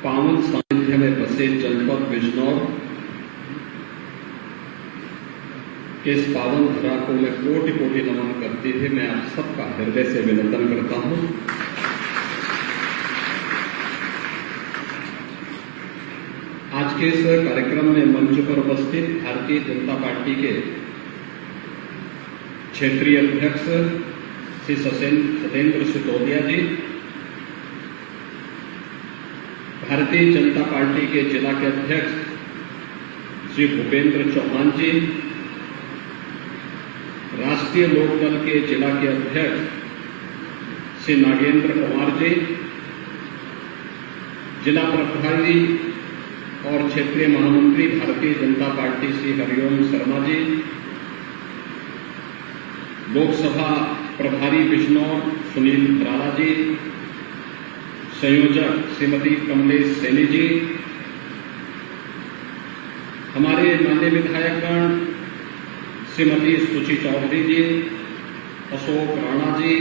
पावन सानिध्य में बसे जनपद बिजनौर के इस पावन धरा को मैं कोटि कोटि नमन करते हुए मैं आप सबका हृदय से अभिनंदन करता हूं। आज के इस कार्यक्रम में मंच पर उपस्थित भारतीय जनता पार्टी के क्षेत्रीय अध्यक्ष श्री सत्येंद्र सिसोदिया जी, भारतीय जनता पार्टी के जिला के अध्यक्ष श्री भूपेंद्र चौहान जी, राष्ट्रीय लोकदल के जिला के अध्यक्ष श्री नागेंद्र कुमार जी, जिला प्रभारी और क्षेत्रीय महामंत्री भारतीय जनता पार्टी श्री हरिओम शर्मा जी, लोकसभा प्रभारी बिजनौर सुनील भराला जी, संयोजक श्रीमती कमलेश सैनी जी, हमारे माननीय विधायकगण श्रीमती सुची चौधरी जी, अशोक राणा जी,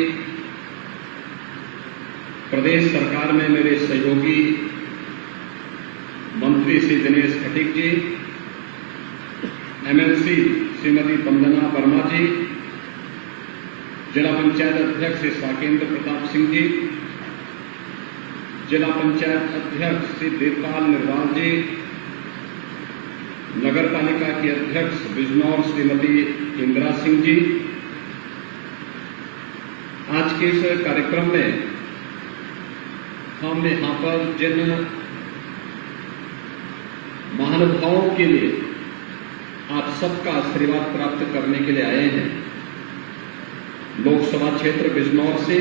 प्रदेश सरकार में मेरे सहयोगी मंत्री श्री दिनेश खटीक जी, एमएलसी श्रीमती वंदना वर्मा जी, जिला पंचायत अध्यक्ष श्री साकेंद्र प्रताप सिंह जी, जिला पंचायत अध्यक्ष श्री देवपाल निर्वाल जी, नगर पालिका की अध्यक्ष बिजनौर श्रीमती इंदिरा सिंह जी। आज के इस कार्यक्रम में हम यहां पर जिन महानुभावों के लिए आप सबका आशीर्वाद प्राप्त करने के लिए आए हैं, लोकसभा क्षेत्र बिजनौर से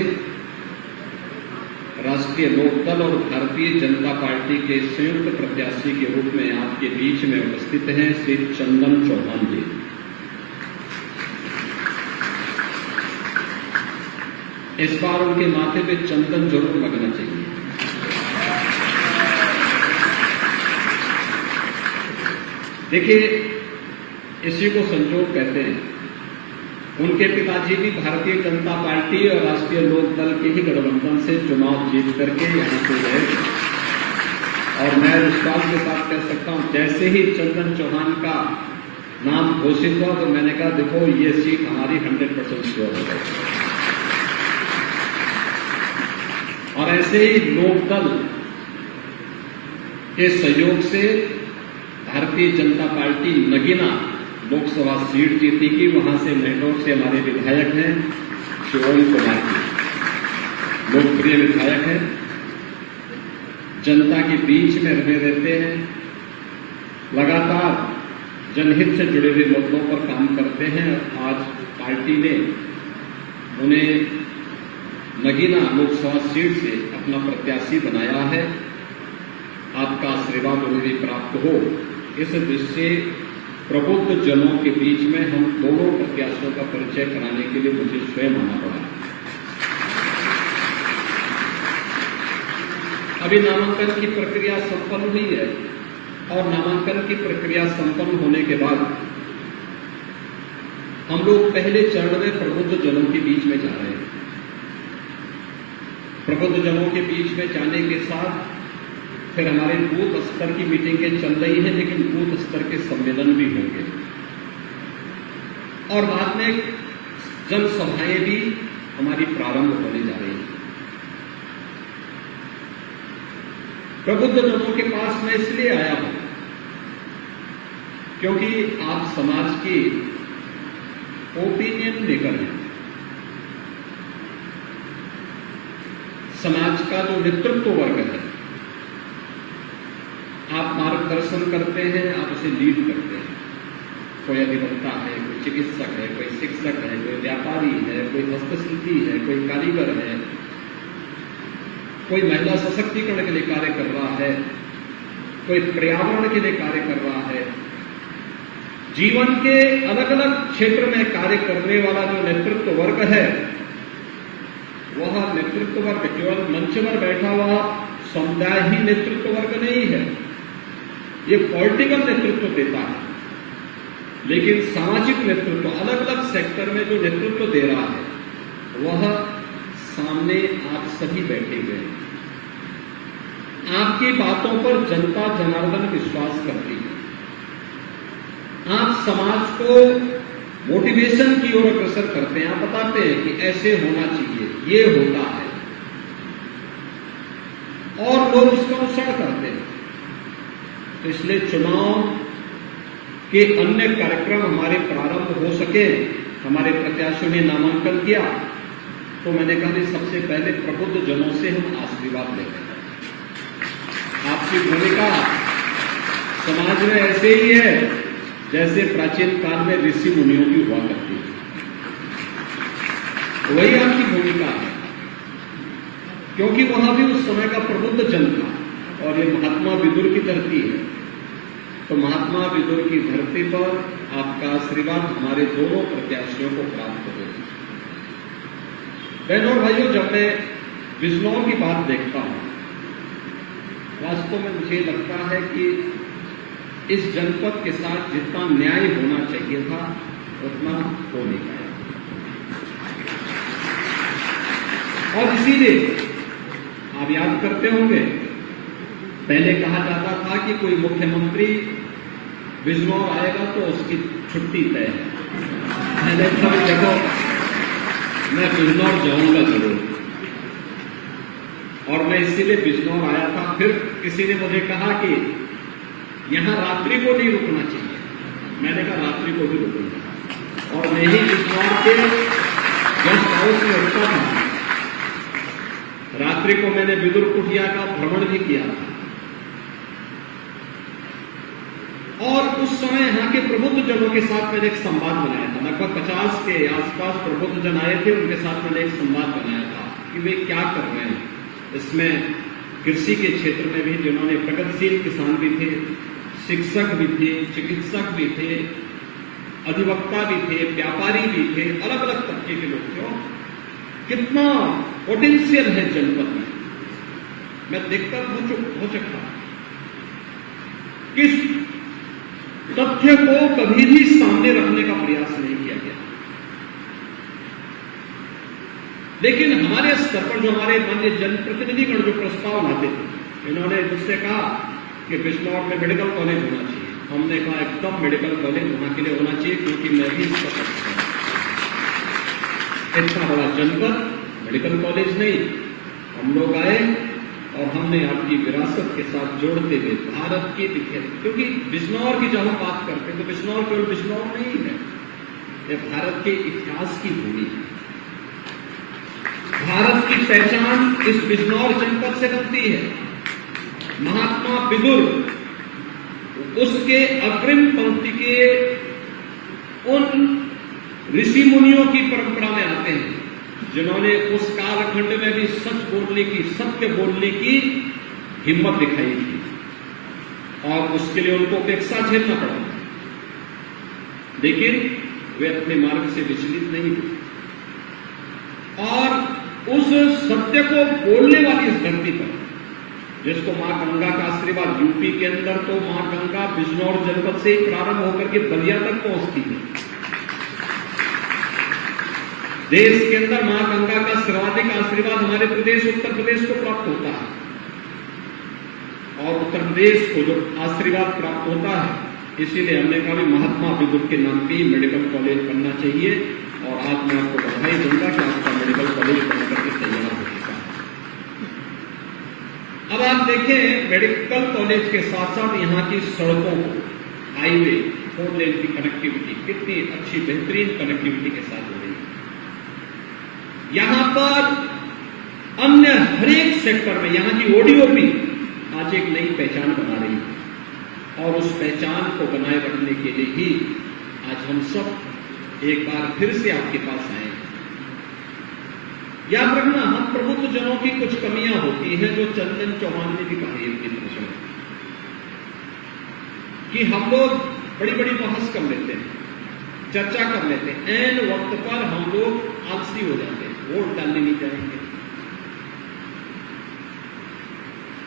राष्ट्रीय लोकदल और भारतीय जनता पार्टी के संयुक्त प्रत्याशी के रूप में आपके बीच में उपस्थित हैं श्री चंदन चौहान जी। इस बार उनके माथे पे चंदन जरूर लगना चाहिए। देखिए, इसी को संजोग कहते हैं। उनके पिताजी भी भारतीय जनता पार्टी और राष्ट्रीय लोकदल के ही गठबंधन से चुनाव जीत करके यहां से गए और मैं विश्वास के साथ कह सकता हूं, जैसे ही चंदन चौहान का नाम घोषित हुआ तो मैंने कहा देखो ये सीट हमारी 100% श्योर हो गई। और ऐसे ही लोकदल के सहयोग से भारतीय जनता पार्टी नगीना लोकसभा सीट जीती कि वहां से नेटवर्क से हमारे विधायक हैं श्री ओम कुमार जी, लोकप्रिय विधायक हैं, जनता के बीच में रहे रहते हैं, लगातार जनहित से जुड़े हुए मुद्दों पर काम करते हैं। आज पार्टी ने उन्हें नगीना लोकसभा सीट से अपना प्रत्याशी बनाया है। आपका आशीर्वाद उन्हें भी प्राप्त हो, इस दृष्टि से प्रबुद्ध जनों के बीच में हम दोनों प्रत्याशियों का परिचय कराने के लिए मुझे स्वयं आना पड़ा। अभी नामांकन की प्रक्रिया संपन्न हुई है और नामांकन की प्रक्रिया संपन्न होने के बाद हम लोग पहले चरण में प्रबुद्ध जनों के बीच में जा रहे हैं। प्रबुद्ध जनों के बीच में जाने के साथ फिर हमारे बूथ स्तर की मीटिंगें चल रही हैं, लेकिन बूथ स्तर के सम्मेलन भी होंगे और बाद में जनसभाएं भी हमारी प्रारंभ होने जा रही हैं। प्रबुद्ध जनों के पास मैं इसलिए आया हूं क्योंकि आप समाज की ओपिनियन लेकर हैं। समाज का जो नेतृत्व वर्ग है, आप मार्गदर्शन करते हैं, आप उसे लीड करते हैं। कोई अधिवक्ता है, कोई चिकित्सक है, कोई शिक्षक है, कोई व्यापारी है, कोई हस्तशिल्पी है, कोई कारीगर है, कोई महिला सशक्तिकरण के लिए कार्य कर रहा है, कोई पर्यावरण के लिए कार्य कर रहा है। जीवन के अलग अलग क्षेत्र में कार्य करने वाला जो नेतृत्व वर्ग है, वह नेतृत्व वर्ग केवल मंच पर बैठा हुआ समुदाय ही नेतृत्व वर्ग नहीं है, ये पॉलिटिकल नेतृत्व देता है, लेकिन सामाजिक नेतृत्व अलग अलग सेक्टर में जो नेतृत्व दे रहा है वह सामने आप सभी बैठे हुए हैं। आप आपकी बातों पर जनता जनार्दन विश्वास करती है। आप समाज को मोटिवेशन की ओर अग्रसर करते हैं। आप बताते हैं कि ऐसे होना चाहिए, ये होता है, और लोग उसका अनुसरण करते हैं। तो इसलिए चुनाव के अन्य कार्यक्रम हमारे प्रारंभ हो सके, हमारे प्रत्याशियों ने नामांकन किया, तो मैंने कहा सबसे पहले प्रबुद्ध जनों से हम आशीर्वाद लेते हैं। आपकी भूमिका समाज में ऐसे ही है जैसे प्राचीन काल में ऋषि मुनियों की हुआ करती है, वही आपकी भूमिका है, क्योंकि वहां भी उस समय का प्रबुद्ध जन था और ये महात्मा विदुर की धरती है। तो महात्मा विदुर की धरती पर आपका आशीर्वाद हमारे दोनों प्रत्याशियों को प्राप्त होगा। बहनों और भाइयों, जब मैं बिजनौर की बात देखता हूं, वास्तव में मुझे लगता है कि इस जनपद के साथ जितना न्याय होना चाहिए था उतना हो नहीं पाया, और इसीलिए आप याद करते होंगे पहले कहा जाता था कि कोई मुख्यमंत्री बिजनौर आएगा तो उसकी छुट्टी तय है। मैंने कहा देखो मैं बिजनौर जाऊंगा जरूर, और मैं इसीलिए बिजनौर आया था। फिर किसी ने मुझे कहा कि यहां रात्रि को नहीं रुकना चाहिए। मैंने कहा रात्रि को भी रुकूंगा, और मैं ही बिजनौर के गेस्ट हाउस में रुकता था। रात्रि को मैंने विदुर कुटिया का भ्रमण भी किया था, और उस समय यहां के प्रबुद्ध जनों के साथ मैंने एक संवाद बनाया था। लगभग 50 के आसपास प्रबुद्ध जन आए थे, उनके साथ मैंने एक संवाद बनाया था कि वे क्या कर रहे हैं। इसमें कृषि के क्षेत्र में भी जिन्होंने प्रगतिशील किसान भी थे, शिक्षक भी थे, चिकित्सक भी थे, अधिवक्ता भी थे, व्यापारी भी थे, अलग अलग तबके के लोग थे। कितना पोटेंशियल है जनपद में, मैं देखकर हो सकता किस तथ्य को कभी भी सामने रखने का प्रयास नहीं किया गया। लेकिन हमारे स्तर पर जो हमारे माननीय जनप्रतिनिधिगण जो प्रस्ताव लाते थे, इन्होंने मुझसे कहा कि बिजनौर में मेडिकल कॉलेज होना चाहिए। हमने कहा एकदम मेडिकल कॉलेज वहां के लिए होना चाहिए, क्योंकि मैं भी इसका पक्ष हूं। इतना बड़ा जनपद, मेडिकल कॉलेज नहीं। हम लोग आए और हमने आपकी विरासत के साथ जोड़ते हुए भारत की दिखे, क्योंकि बिजनौर की जब हम बात करते हैं तो बिजनौर केवल बिजनौर नहीं है, यह भारत के इतिहास की भूमि है। भारत की पहचान इस बिजनौर जनपद से बनती है। महात्मा विदुर उसके अग्रिम पंक्ति के उन ऋषि मुनियों की परंपरा में आते हैं जिन्होंने उस कालखंड में भी सच बोलने की, सत्य बोलने की हिम्मत दिखाई थी, और उसके लिए उनको उपेक्षा झेलना पड़ा, लेकिन वे अपने मार्ग से विचलित नहीं हुए, और उस सत्य को बोलने वाली इस धरती पर, जिसको मां गंगा का आशीर्वाद, यूपी के अंदर तो मां गंगा बिजनौर जनपद से ही प्रारंभ होकर के बलिया तक पहुंचती है। देश के अंदर मां गंगा का सर्वाधिक आशीर्वाद हमारे प्रदेश उत्तर प्रदेश को प्राप्त होता है, और उत्तर प्रदेश को जो आशीर्वाद प्राप्त होता है, इसीलिए हमने कहा महात्मा विदुर के नाम पे मेडिकल कॉलेज बनना चाहिए, और आज मैं आपको बधाई दूंगा कि आपका मेडिकल कॉलेज बनकर के तैयार हो चुका है। अब आप देखें, मेडिकल कॉलेज के साथ साथ यहाँ की सड़कों को, हाईवे, 4 लेन की कनेक्टिविटी कितनी अच्छी बेहतरीन कनेक्टिविटी के साथ हो रही है। यहां पर अन्य हरेक सेक्टर में यहां की ओडीओपी आज एक नई पहचान बना रही है, और उस पहचान को बनाए रखने के लिए ही आज हम सब एक बार फिर से आपके पास आए। याद रखना, हम प्रबुद्ध जनों की कुछ कमियां होती हैं, जो चंदन चौहान ने भी कहा एक दिन कि हम लोग बड़ी बड़ी बहस कर लेते हैं, चर्चा कर लेते हैं, ऐन वक्त पर हम लोग आलसी हो जाते हैं, वोट डालने नहीं जाएंगे,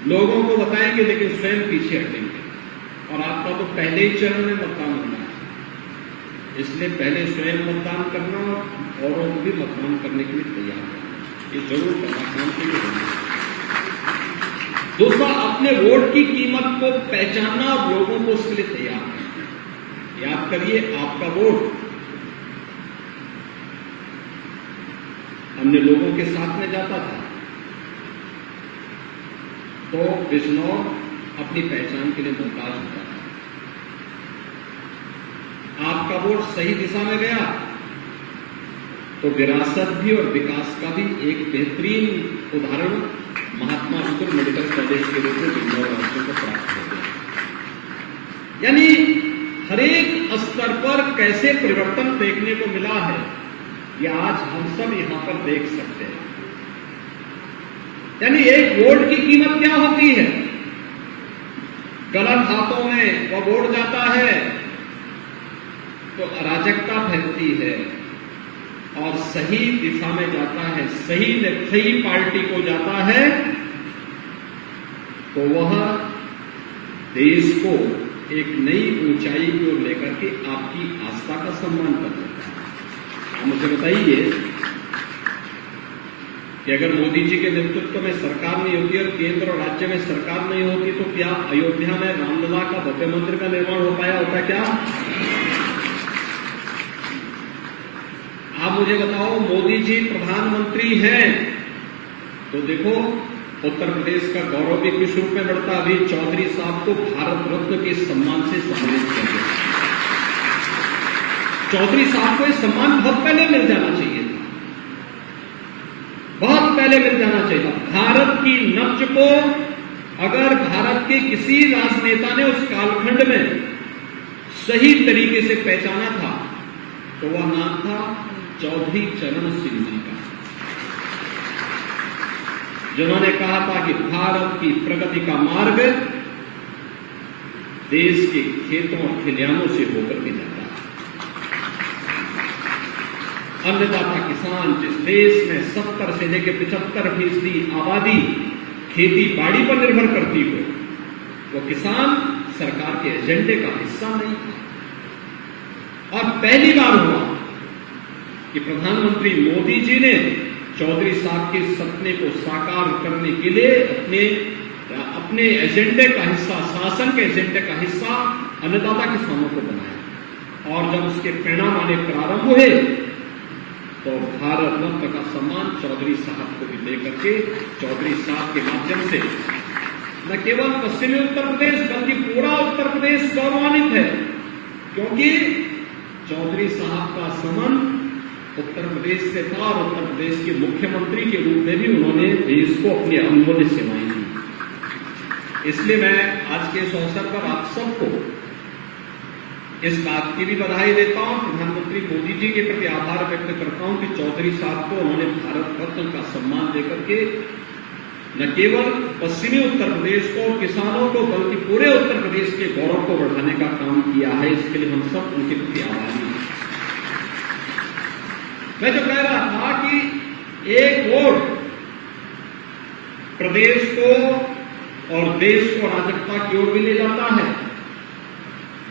लोगों को बताएंगे लेकिन स्वयं पीछे हटेंगे। और आपका तो पहले ही चरण में मतदान होना है, इसलिए पहले स्वयं मतदान करना और औरों को भी मतदान करने के लिए तैयार करना, ये जरूर करना काम के लिए होना। दूसरा, अपने वोट की कीमत को पहचानना और लोगों को उसके लिए तैयार करना। याद करिए, आपका वोट अन्य लोगों के साथ में जाता था, तो बिजनौर अपनी पहचान के लिए मोहताज होता था। आपका वोट सही दिशा में गया तो विरासत भी और विकास का भी एक बेहतरीन उदाहरण महात्मा फुले मेडिकल कॉलेज के रूप में बिजनौर वासियों को प्राप्त हो गया। यानी हरेक स्तर पर कैसे परिवर्तन देखने को मिला है, यह आज हम सब यहां पर देख सकते हैं। यानी एक वोट की कीमत क्या होती है? गलत हाथों में वह वोट जाता है तो अराजकता फैलती है, और सही दिशा में जाता है, सही पार्टी को जाता है तो वह देश को एक नई ऊंचाई की ओर लेकर के आपकी आस्था का सम्मान कर देता है। आप मुझे बताइए कि अगर मोदी जी के नेतृत्व में सरकार नहीं होती और केंद्र और राज्य में सरकार नहीं होती तो क्या अयोध्या में रामलला का भव्य मंदिर का निर्माण हो पाया होता? क्या आप मुझे बताओ, मोदी जी प्रधानमंत्री हैं तो देखो उत्तर प्रदेश का गौरव भी किस रूप में बढ़ता। अभी चौधरी साहब को भारत रत्न के सम्मान से सम्मानित किया गया। चौधरी साहब को यह सम्मान बहुत पहले मिल जाना चाहिए था, बहुत पहले मिल जाना चाहिए था। भारत की नब्ज को अगर भारत के किसी राजनेता ने उस कालखंड में सही तरीके से पहचाना था तो वह नाम था चौधरी चरण सिंह जी का, जिन्होंने कहा था कि भारत की प्रगति का मार्ग देश के खेतों और खलिहानों से होकर के जाता है। अन्नदाता किसान, जिस देश में 70 से लेकर 75% आबादी खेती बाड़ी पर निर्भर करती हो, वो किसान सरकार के एजेंडे का हिस्सा नहीं था। और पहली बार हुआ कि प्रधानमंत्री मोदी जी ने चौधरी साहब के सपने को साकार करने के लिए अपने एजेंडे का हिस्सा, शासन के एजेंडे का हिस्सा अन्नदाता किसानों को बनाया। और जब उसके परिणाम आने प्रारंभ हुए तो भारत रत्न का सम्मान चौधरी साहब को भी लेकर के चौधरी साहब के माध्यम से न केवल पश्चिमी उत्तर प्रदेश बल्कि पूरा उत्तर प्रदेश गौरवान्वित है, क्योंकि चौधरी साहब का संबंध उत्तर प्रदेश से था और उत्तर प्रदेश के मुख्यमंत्री के रूप में भी उन्होंने देश को अपनी अमूल्य सेवाएं दी। इसलिए मैं आज के इस अवसर पर आप सबको इस बात की भी बधाई देता हूं, प्रधानमंत्री मोदी जी के प्रति आभार व्यक्त करता हूं कि चौधरी साहब को उन्होंने भारत रत्न का सम्मान देकर के न केवल पश्चिमी उत्तर प्रदेश को, किसानों को, बल्कि पूरे उत्तर प्रदेश के गौरव को बढ़ाने का काम किया है। इसके लिए हम सब उनके प्रति आभारी हैं। मैं जो कह रहा था कि एक वोट प्रदेश को और देश को अराजकता की ओर भी ले जाता है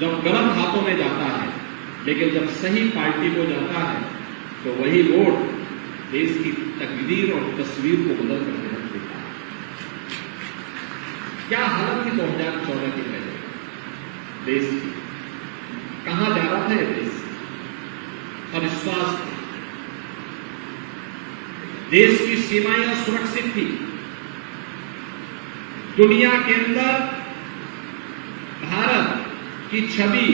जब गलत हाथों में जाता है, लेकिन जब सही पार्टी को जाता है तो वही वोट देश की तकदीर और तस्वीर को बदल कर रख देता है। क्या हालत थी 2014 के पहले देश की? कहां जा रहा था देश? अविश्वास था। देश की सीमाएं सुरक्षित थी। दुनिया के अंदर भारत की छवि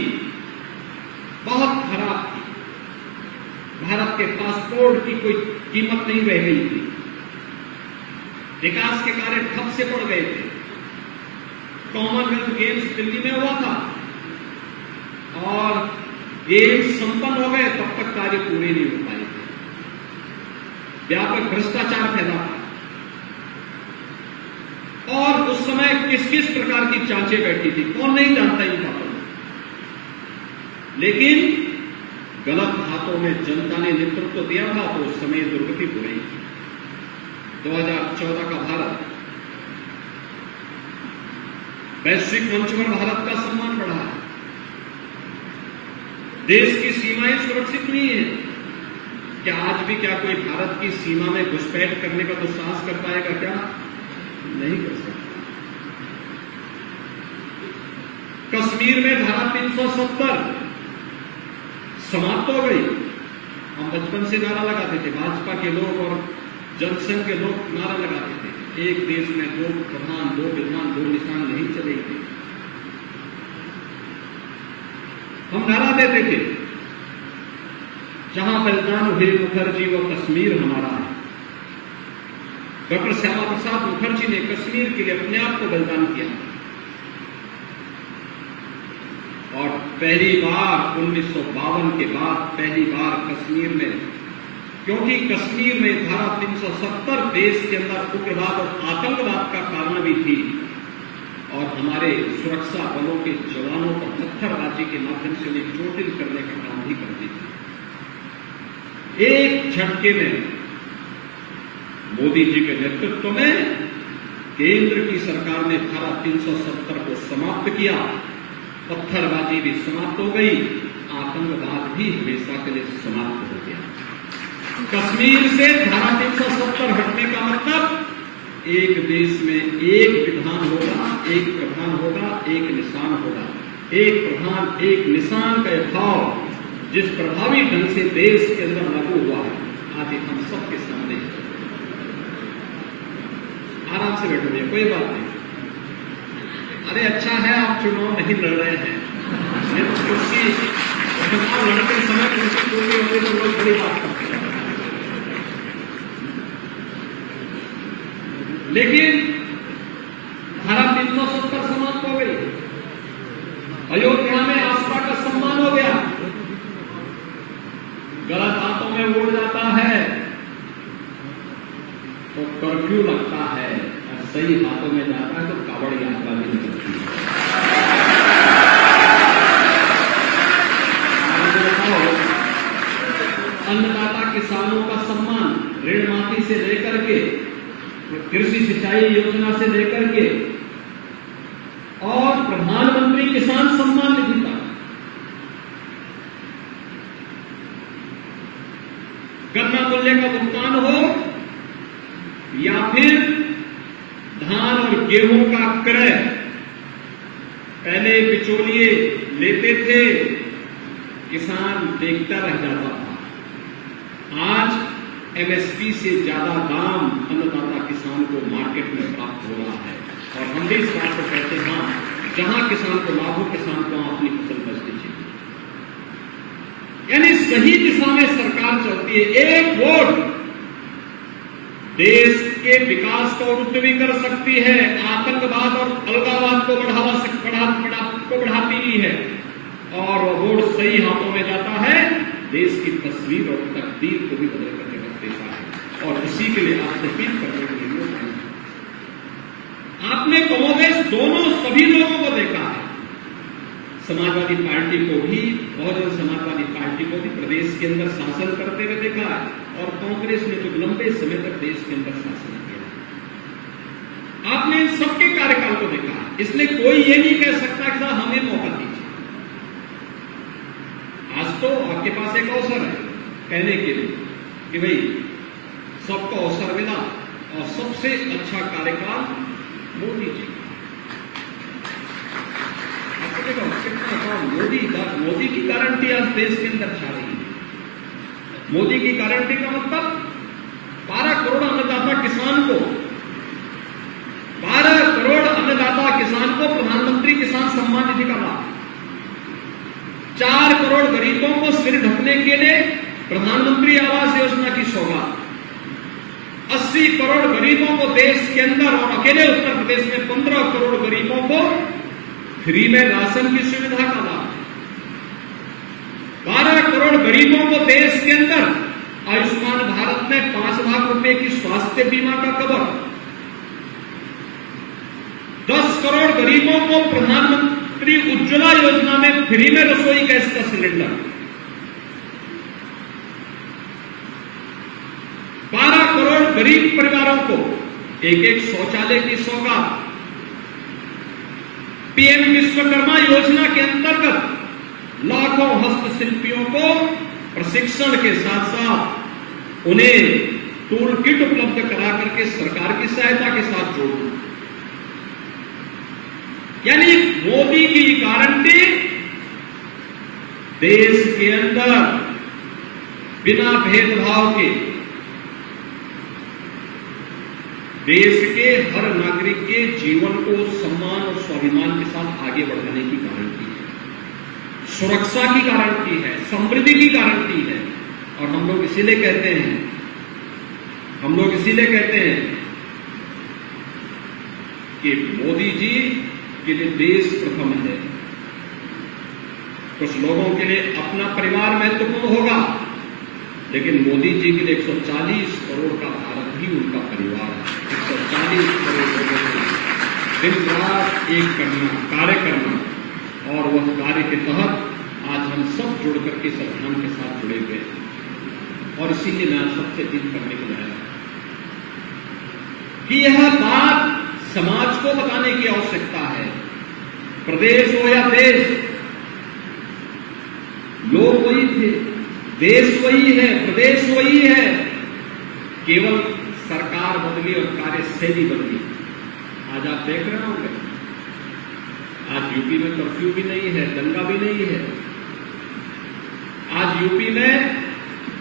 बहुत खराब थी। भारत के पासपोर्ट की कोई कीमत नहीं रह गई थी। विकास के कार्य ठप से पड़ गए थे। कॉमनवेल्थ गेम्स दिल्ली में हुआ था और गेम्स संपन्न हो गए, तब तक कार्य पूरे नहीं हो पाए थे। व्यापक भ्रष्टाचार फैला था और उस समय किस किस प्रकार की जांचें बैठी थी, कौन नहीं जानता इन बातों को। लेकिन गलत हाथों में जनता ने नेतृत्व दिया था तो उस समय दुर्गति हो रही थी। 2014 का भारत वैश्विक मंच पर भारत का सम्मान बढ़ा है। देश की सीमाएं सुरक्षित नहीं है। क्या आज भी क्या कोई भारत की सीमा में घुसपैठ करने का दुस्साहस कर पाएगा? क्या नहीं कर सकता। कश्मीर में धारा 370 समाप्त हो गई। हम बचपन से नारा लगाते थे, भाजपा के लोग और जनसंघ के लोग नारा लगाते थे, एक देश में दो प्रधान, दो विधान, दो निशान नहीं चलेंगे। हम नारा देते थे, जहां बलिदान हुए मुखर्जी वो कश्मीर हमारा है। डॉक्टर श्यामा प्रसाद मुखर्जी ने कश्मीर के लिए अपने आप को बलिदान किया और पहली बार 1952 के बाद पहली बार कश्मीर में, क्योंकि कश्मीर में धारा 370 देश के अंदर उग्रवाद और आतंकवाद का कारण भी थी और हमारे सुरक्षा बलों के जवानों पर पत्थरबाजी के माध्यम से उन्हें चोटिल करने का काम भी करती थी। एक झटके में मोदी जी के नेतृत्व में केंद्र की सरकार ने धारा 370 को समाप्त किया, पत्थरबाजी भी समाप्त हो गई, आतंकवाद भी हमेशा के लिए समाप्त हो गया। कश्मीर से धारा 370 हटने का मतलब एक देश में एक विधान होगा, एक प्रधान होगा, एक निशान होगा। एक प्रधान एक निशान का भाव जिस प्रभावी ढंग से देश के अंदर लागू हुआ है, आज हम सबके सामने है। आराम से बैठो भैया, कोई बात नहीं। अरे अच्छा है आप चुनाव नहीं लड़ रहे हैं, क्योंकि चुनाव लड़ते समय किसी पूरी होती तो लोग बड़ी बात करते हैं। लेकिन धारा 370 समाप्त हो गई, अयोध्या में आस्था का सम्मान हो गया। गलत हाथों में उड़ जाता है तो कर्फ्यू लगता है और सही हाथों में जाता है तो कावड़ यात्रा भी लगती है। अन्नदाता किसानों का सम्मान, ऋण माफी से लेकर के कृषि सिंचाई योजना से लेकर के और प्रधानमंत्री किसान सम्मान निधि तक, गन्ना मूल्य का भुगतान हो या फिर धान और गेहूं का क्रय। पहले बिचौलिए लेते थे, किसान देखता रह जाता था। आज एमएसपी से ज्यादा दाम अन्नदाता किसान को मार्केट में प्राप्त हो रहा है और हम भी इस बात को कहते हैं, जहां किसान को लाभ हो, किसान को अपनी फसल बेच दीजिए। यानी सही दिशा में सरकार चलती है। एक वोट देश के विकास को रुद्ध भी कर सकती है, आतंकवाद और अलगाववाद को बढ़ाती भी है, और वोट सही हाथों में जाता है, देश की तस्वीर और तकदीर को भी बदल करके रख देता है। और इसी के लिए आप अपील करने के लिए आपने कमोबेश दोनों सभी लोगों को देखा है। समाजवादी पार्टी को भी, बहुजन समाजवादी पार्टी को भी प्रदेश के अंदर शासन करते हुए देखा है और कांग्रेस ने तो लंबे समय तक देश के अंदर शासन किया। आपने इन सबके कार्यकाल को देखा है, इसलिए कोई ये नहीं कह सकता कि साहब हमें मौका दीजिए। आज तो आपके पास एक अवसर है कहने के लिए कि भाई सबको अवसर मिला और सबसे अच्छा कार्यकाल मोदी जी। आपको देखो कितना मोदी की गारंटी आज देश के अंदर छा रही है। मोदी की गारंटी का मतलब 12 करोड़ अन्नदाता किसान को, 12 करोड़ अन्नदाता किसान को प्रधानमंत्री किसान सम्मान निधि का लाभ, 4 करोड़ गरीबों को सिर ढकने के लिए प्रधानमंत्री आवास योजना की सौगात, 80 करोड़ गरीबों को देश के अंदर और अकेले उत्तर प्रदेश में 15 करोड़ गरीबों को फ्री में राशन की सुविधा का लाभ, 12 करोड़ गरीबों को देश के अंदर आयुष्मान भारत में 5 लाख रुपए की स्वास्थ्य बीमा का कवर, 10 करोड़ गरीबों को प्रधानमंत्री उज्ज्वला योजना में फ्री में रसोई गैस का सिलेंडर, 12 करोड़ गरीब परिवारों को एक शौचालय की सौगात, पीएम विश्वकर्मा योजना के अंतर्गत लाखों हस्तशिल्पियों को प्रशिक्षण के साथ साथ उन्हें टूल किट उपलब्ध करा करके सरकार की सहायता के साथ जोड़ना, यानी मोदी की गारंटी देश के अंदर बिना भेदभाव के देश के हर नागरिक के जीवन को सम्मान और स्वाभिमान के साथ आगे बढ़ाने की गारंटी है, सुरक्षा की गारंटी है, समृद्धि की गारंटी है। और हम लोग इसीलिए कहते हैं कि मोदी जी के लिए देश प्रथम है। कुछ लोगों के लिए अपना परिवार महत्वपूर्ण होगा, लेकिन मोदी जी के लिए 140 करोड़ का भारत ही उनका परिवार है। 140 करोड़ लोगों को दिन रात एक कार्य करना, और वह कार्य के तहत आज हम सब जुड़ करके इस अभियान के साथ जुड़े हुए हैं। और इसीलिए मैं सबसे दिन करने को आया कि यह बात समाज को बताने की आवश्यकता है। प्रदेश हो या देश, लोग वही थे, देश वही है, प्रदेश वही है, केवल सरकार बदली और कार्यशैली बदली। आज आप देख रहे होंगे, आज यूपी में कर्फ्यू भी नहीं है, दंगा भी नहीं है। आज यूपी में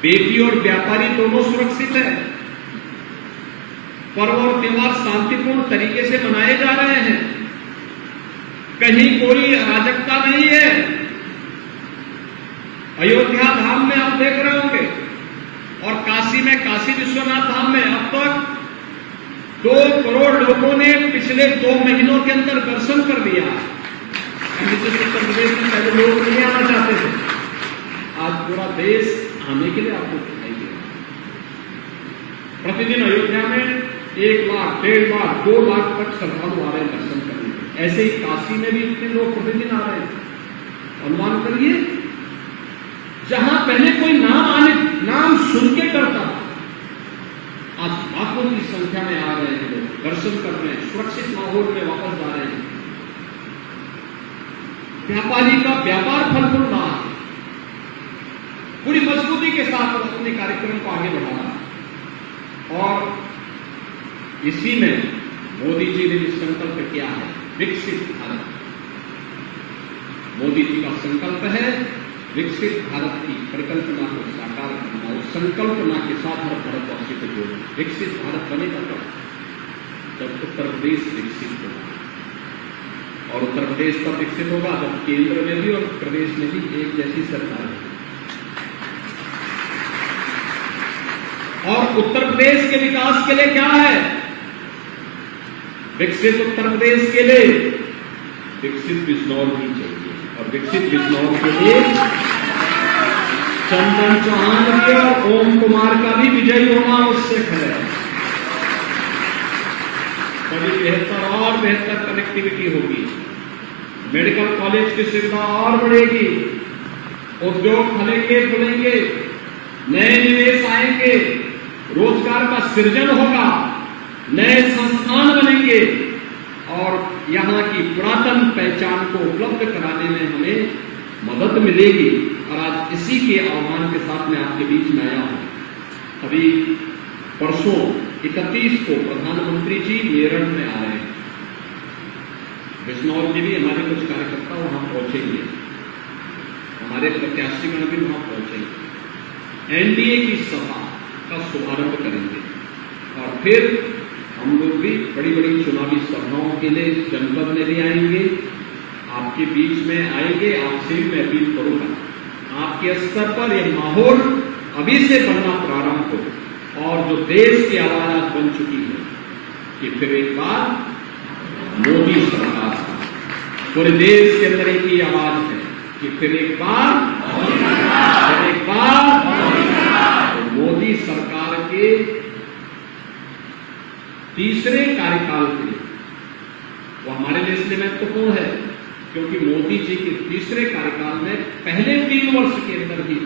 बेटी और व्यापारी दोनों सुरक्षित है। पर्व और त्योहार शांतिपूर्ण तरीके से मनाए जा रहे हैं, कहीं कोई अराजकता नहीं है। अयोध्या धाम में आप देख रहे होंगे, और काशी में, काशी विश्वनाथ धाम में अब तक 2 करोड़ लोगों ने पिछले 2 महीनों के अंदर दर्शन कर लिया। उत्तर प्रदेश में पहले लोग नहीं आना चाहते थे, आज पूरा देश आने के लिए आपको दिखाई दे रहा है। प्रतिदिन अयोध्या में 1 लाख, 1.5 लाख, 2 लाख तक श्रद्धालु आ रहे हैं दर्शन करने के। ऐसे ही काशी में भी इतने लोग प्रतिदिन आ रहे हैं। अनुमान करिए, जहां पहले कोई नाम सुन के डरता था, आज लाखों की संख्या में आ रहे हैं लोग, दर्शन कर रहे हैं, सुरक्षित माहौल में वापस जा रहे हैं। व्यापारी का व्यापार फल फूल रहा है, पूरी मजबूती के साथ अपने कार्यक्रम को आगे बढ़ा रहा है। और इसी में मोदी जी ने जो संकल्प किया है, विकसित भारत। मोदी जी का संकल्प है विकसित भारत की परिकल्पना को साकार करना, उस संकल्पना के साथ हर भारतवासी को जोड़ना। विकसित भारत बनेगा तब जब उत्तर प्रदेश विकसित होगा, और उत्तर प्रदेश तब विकसित होगा जब केंद्र में भी और प्रदेश में भी एक जैसी सरकार है। और उत्तर प्रदेश के विकास के लिए क्या है? विकसित उत्तर प्रदेश के लिए विकसित बिजनौर भी चाहिए, और विकसित बिजनौर के लिए चंदन चौहान भी और ओम कुमार का भी विजयी होना आवश्यक है। तभी बेहतर कनेक्टिविटी होगी, मेडिकल कॉलेज की सुविधा और बढ़ेगी, उद्योग खुलेंगे, नए निवेश आएंगे, रोजगार का सृजन होगा, नए संस्थान बनेंगे, और यहां की पुरातन पहचान को उपलब्ध कराने में हमें मदद मिलेगी। और आज इसी के आह्वान के साथ मैं आपके बीच में आया हूं। अभी परसों 31 को प्रधानमंत्री जी मेरठ में आ रहे हैं। बिजनौर के भी हमारे कुछ कार्यकर्ता वहां पहुंचेंगे, हमारे प्रत्याशीगण भी वहां पहुंचेंगे। एनडीए की सभा का शुभारंभ करेंगे, और फिर हम लोग भी बड़ी बड़ी चुनावी सभाओं के लिए जनपद में भी आएंगे, आपके बीच में आएंगे। आपसे भी मैं अपील करूंगा, आपके स्तर पर यह माहौल अभी से बनना प्रारंभ हो, और जो देश की आवाज आज बन चुकी है कि फिर एक बार मोदी सरकार, पूरे देश के अंदर एक ही आवाज है कि फिर एक बार मोदी सरकार के तीसरे कार्यकाल के लिए, वो हमारे लिए इसलिए महत्वपूर्ण है क्योंकि मोदी जी के तीसरे कार्यकाल में पहले 3 वर्ष के अंदर ही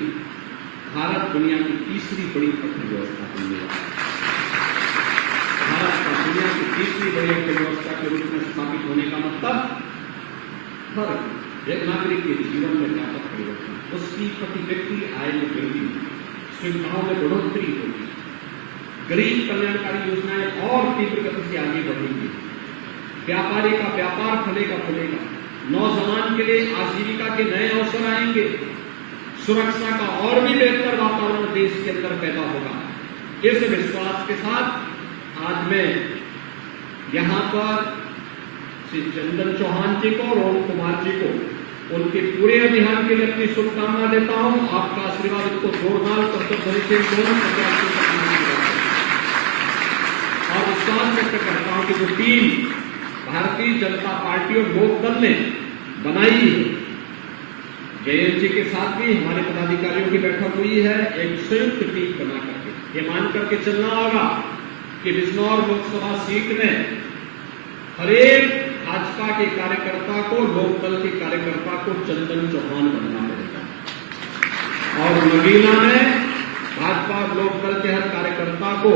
भारत दुनिया की तीसरी बड़ी अर्थव्यवस्था बनने वाला है। भारत का दुनिया की तीसरी बड़ी अर्थव्यवस्था के रूप में स्थापित होने का मतलब हर एक नागरिक के जीवन में व्यापक परिवर्तन, उसकी प्रति व्यक्ति आय में वृद्धि, सुविधाओं में बढ़ोतरी होगी, गरीब कल्याणकारी योजनाएं और तीव्र गति से आगे बढ़ेंगी, व्यापारी का व्यापार फलेगा, नौजवान के लिए आजीविका के नए अवसर आएंगे, सुरक्षा का और भी बेहतर वातावरण देश के अंदर पैदा होगा। इस विश्वास के साथ आज मैं यहां पर श्री चंदन चौहान जी को और ओम कुमार जी को उनके पूरे अभियान के लिए अपनी शुभकामना देता हूं। आपका आशीर्वाद उनको जोरदार कर्तव्य से और विश्वास व्यक्त करता हूं कि जो टीम भारतीय जनता पार्टी और लोकदल ने बनाई है, जयंत जी के साथ भी हमारे पदाधिकारियों की बैठक हुई है, एक संयुक्त टीम बना करके ये मान करके चलना होगा कि बिजनौर लोकसभा सीट में हरेक भाजपा के कार्यकर्ता को, लोकदल के कार्यकर्ता को चंदन चौहान बनना पड़ेगा और नगीना में भाजपा और लोकदल के हर कार्यकर्ता को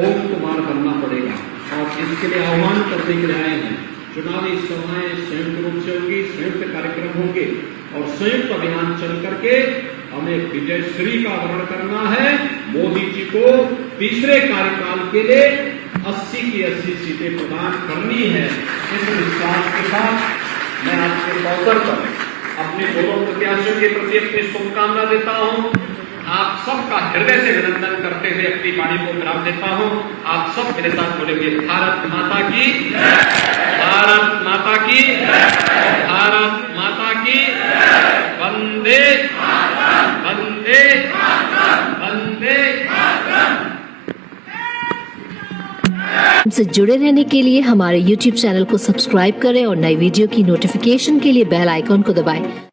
ओम कुमार बनना पड़ेगा। और इसके लिए आह्वान करने के लिए आए हैं। चुनावी सभाएं संयुक्त रूप से होंगी, संयुक्त कार्यक्रम होंगे और संयुक्त अभियान चल करके हमें विजयश्री का वर्ण करना है। मोदी जी को तीसरे कार्यकाल के लिए 80 की 80 सीटें प्रदान करनी है। इस विश्वास के साथ मैं आज के अवसर पर अपने दोनों प्रत्याशियों के प्रति अपनी शुभकामना देता हूं। आप सबका हृदय से अभिनंदन करते हुए अपनी वाणी को विराम देता हूं। आप सब मेरे साथ बोलेंगे, भारत माता की, भारत माता की, भारत माता की, वंदे वंदे वंदे। हमसे जुड़े रहने के लिए हमारे YouTube चैनल को सब्सक्राइब करें और नई वीडियो की नोटिफिकेशन के लिए बेल आइकॉन को दबाएं।